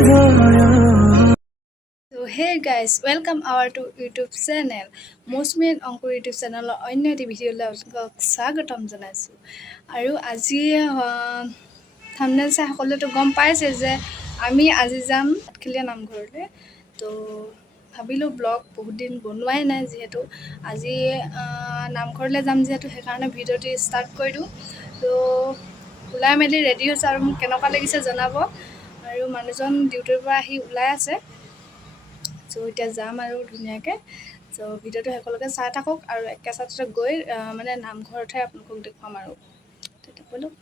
So hey guys, welcome our to YouTube channel. Mosmi and Ankur YouTube channel অন্য এটি video' লৈ আপোনালোকক স্বাগতম জনাইছোঁ আৰু আজি থাম্বনেল চাই সকলোৱেতো গম পাইছে যে আমি আজি যাম আঠখেলীয়া নামঘৰলৈ। তো ভাবিলোঁ ব্লগ বহুত দিন বনোৱাই নাই, যিহেতু আজি নামঘৰলৈ যাম যিহেতু সেইকাৰণে ভিডিঅ'টি ষ্টাৰ্ট কৰি দিওঁ। তো ওলাই মেলি ৰেডি হৈছে আৰু মোক কেনেকুৱা লাগিছে জনাব। আৰু মানুহজন ডিউটিৰ পৰা আহি ওলাই আছে। চ' এতিয়া যাম আৰু ধুনীয়াকৈ। চ' ভিডিঅ'টো সকলোকে চাই থাকক আৰু একেচাতে গৈ মানে নামঘৰতহে আপোনালোকক দেখুৱাম আৰু তেতিয়া ব'লক।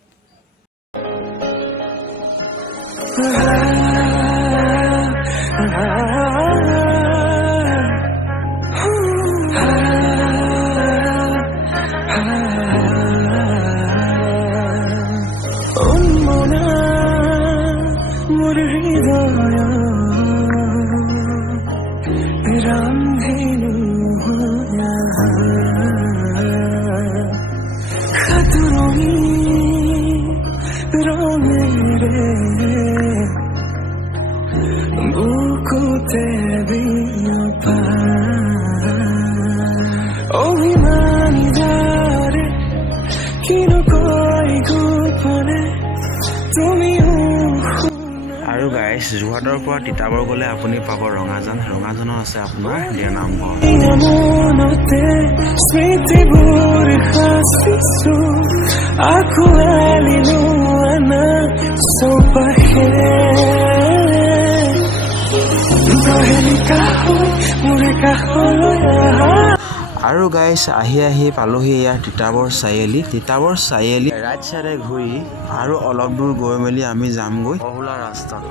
আৰু গাইছ যোৰহাটৰ পৰা তিতাবৰ গ'লে আপুনি পাব ৰঙাজান। ৰঙাজানৰ আছে আপোনাৰ দিয়া নামঘৰ। আৰু গাইছ আহি পালোহি ইয়াৰ তিতাবৰ চাৰিআলি। তিতাবৰ চাৰিআলি ৰাইট চাইডে ঘূৰি আৰু অলপ দূৰ গৈ মেলি আমি যামগৈ অহুলা ৰাস্তাটো।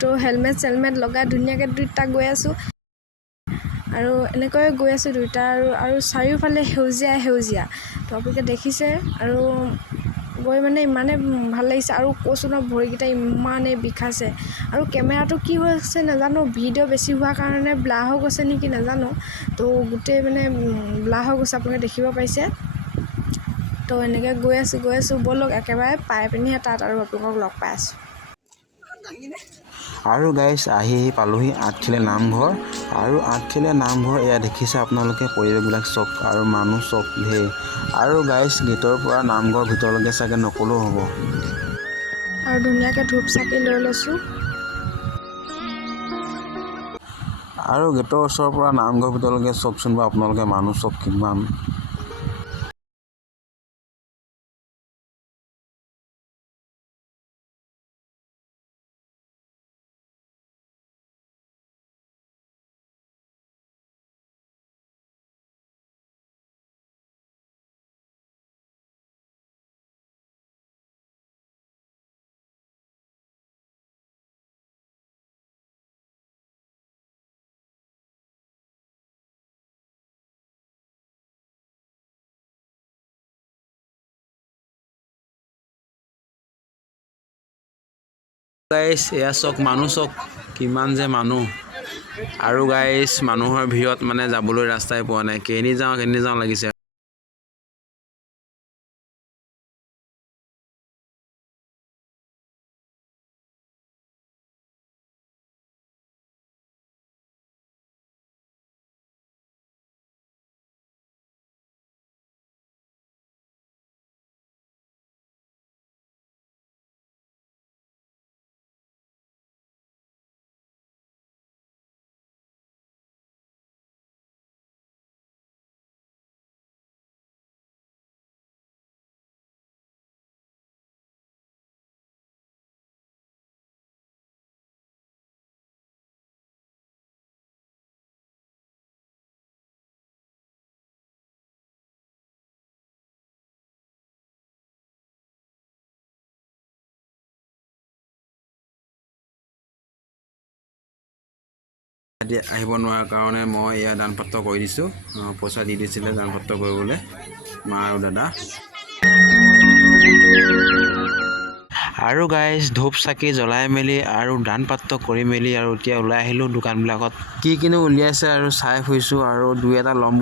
তো হেলমেট চেলমেট লগাই ধুনীয়াকৈ দুইটা গৈ আছোঁ আৰু এনেকৈ গৈ আছোঁ দুইটা আৰু চাৰিওফালে সেউজীয়া। তো আপোনালোকে দেখিছে আৰু গৈ মানে ইমানে ভাল লাগিছে আৰু কৈছোঁ ন ভৰিকেইটা ইমানেই বিষাইছে আৰু কেমেৰাটো কি হৈছে নাজানো, ভিডিঅ' বেছি হোৱাৰ কাৰণে ব্লাৰ হৈ গৈছে নেকি নাজানো। তো গোটেই মানে ব্লাৰ হৈ গৈছে, আপোনালোকে দেখিব পাৰিছে। তো এনেকৈ গৈ আছোঁ ব'লক একেবাৰে পাই পিনিহে তাত আৰু আপোনালোকক লগ পাই আছোঁ। আৰু গাইছ আহি পালোহি আঠখেলীয়া নামঘৰ। আৰু আঠখেলীয়া নামঘৰ এয়া দেখিছে আপোনালোকে পৰিৱেশবিলাক চক আৰু মানুহ চক ধেৰ। আৰু গাইছ গেটৰ পৰা নামঘৰ ভিতৰলৈকে চাগে নকলেও হ'ব। আৰু ধুনীয়াকৈ ধূপ চাকি লৈ লৈছোঁ। আৰু গেটৰ ওচৰৰ পৰা নামঘৰ ভিতৰলৈকে চাওকচোন বাৰু আপোনালোকে মানুহ চক কিমান। গাইছ এয়া চক মানুহ চক কিমান যে মানুহ। আৰু গাইছ মানুহৰ ভিৰত মানে যাবলৈ ৰাস্তাই পোৱা নাই, কেনি যাওঁ লাগিছে। আহিব নোৱাৰাৰ কাৰণে মই এয়া দানপত্ৰ কৰি দিছোঁ। পইচা দি দিছিলে দানপত্ৰ কৰিবলৈ মা আৰু দাদা। আৰু গাইজ ধূপ চাকি জ্বলাই মেলি আৰু দান পাত্ৰ কৰি মেলি আৰু এতিয়া ওলাই আহিলোঁ দোকানবিলাকত কি কিনো উলিয়াইছে আৰু চাই ফুৰিছোঁ আৰু দুই এটা ল'ম।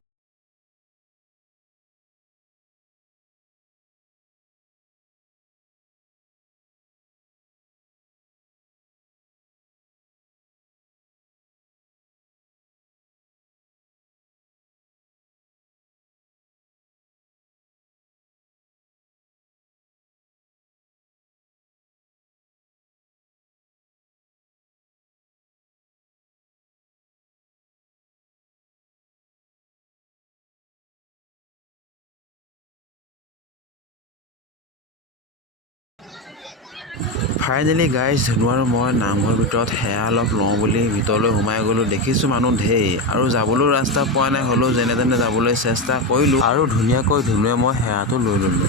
ফাইনেলি গাইজ ধুনু আৰু মই নামঘৰৰ ভিতৰত সেৱা অলপ লওঁ বুলি ভিতৰলৈ সোমাই গ'লোঁ। দেখিছোঁ মানুহ ঢেৰ আৰু যাবলৈও ৰাস্তা পোৱা নাই, হ'লেও যেনে তেনে যাবলৈ চেষ্টা কৰিলোঁ আৰু ধুনীয়াকৈ ধুনুৱে মই সেৱাটো লৈ ল'লোঁ।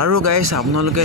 আৰু গাইজ আপোনালোকে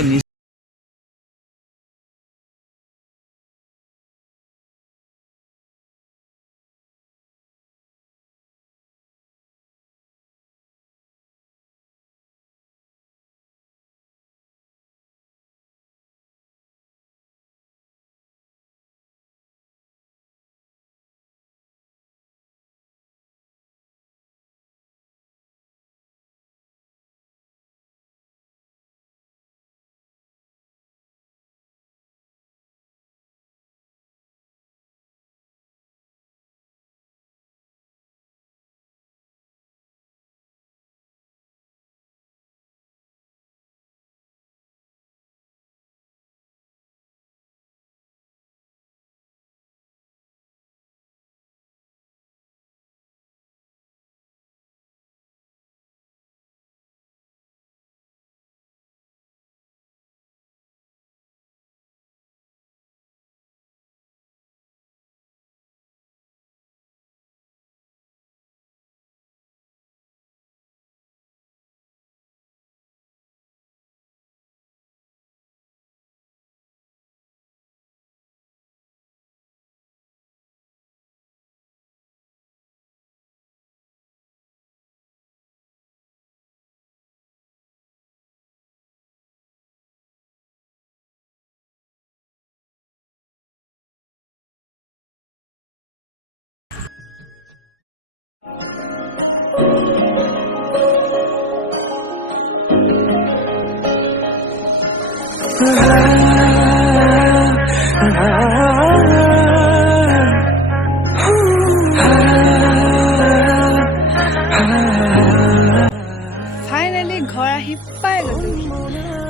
ফাইনেলি ঘৰ আহি পাই গ'লোঁ।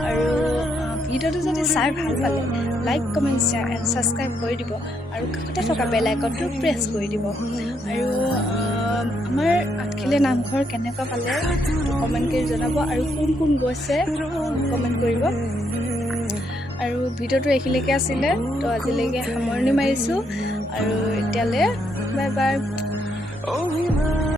আৰু ভিডিঅ'টো যদি চাই ভাল পালে like comment share and subscribe কৰি দিব আৰু কাষতে থকা বেল আইকনটো প্ৰেছ কৰি দিব। আৰু আমাৰ আঠখেলীয়া নামঘৰ কেনেকুৱা পালে কমেণ্ট কৰি জনাব আৰু কোন কোন গৈছে কমেণ্ট কৰিব। আৰু ভিডিঅ'টো এইখিনিলৈকে আছিলে, তো আজিলৈকে সামৰণি মাৰিছোঁ আৰু এতিয়ালৈ বাই বাই।